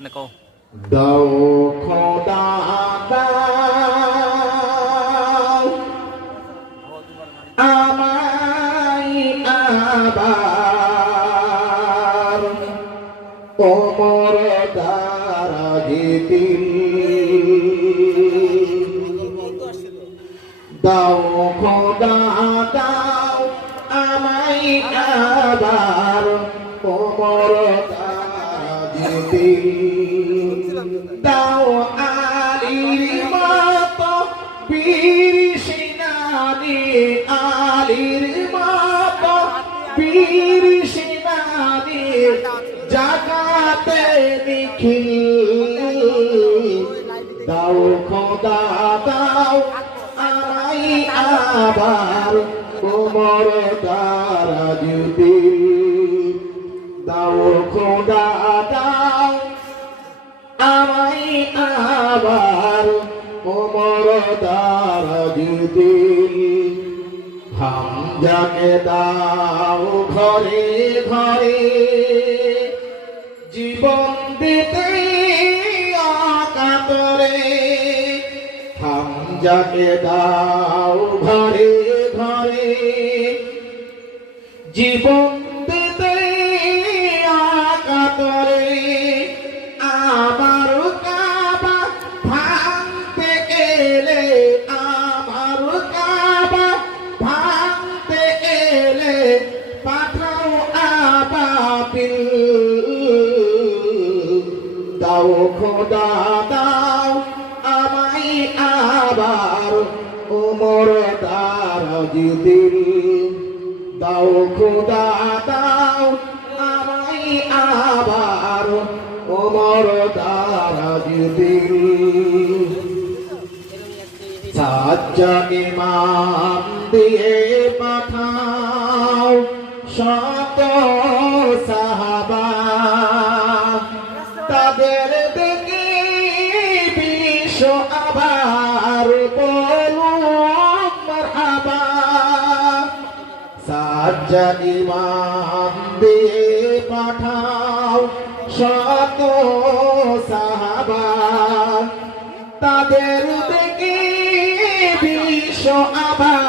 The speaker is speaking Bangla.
না কও দাও খোদা দাও আমায় আবার ওমর দারাজে দাও খোদা দাও আমায় আবার ওমর দারাজে দাও আলীর মতো বীর সেনানী আলীর মতো বীর সেনানী জাগাতে নিখিল দাও খোদা দাও আমায় আবার ওমর দারাজে দাও খোদা দাও আমায় আবার ওমর দারাজে হামজাকে দাও ঘরে ঘরে জীবন দিতে অকাতরে হামজাকে দাও ঘরে ঘরে জীবন দিতে অকাতরে আমার কাবা ভাঙতে এলে আমার কাবা ভাঙতে এলে পাঠাও আবাবিল দাও খোদা দাও আমায় আবার ওমর দারাজে দাও খোদা দাও আমায় আবার ওমর দারাজে সাজ্জাদ ইমাম দিয়ে পাঠাও শত সাহাবা তাদের দেখে বিশ্ব আবার বলুক মারহাবা সাজ্জাদ ইমাম দিয়ে পাঠাও শত সাহাবা তাদের দেখে বিশ্ব আবার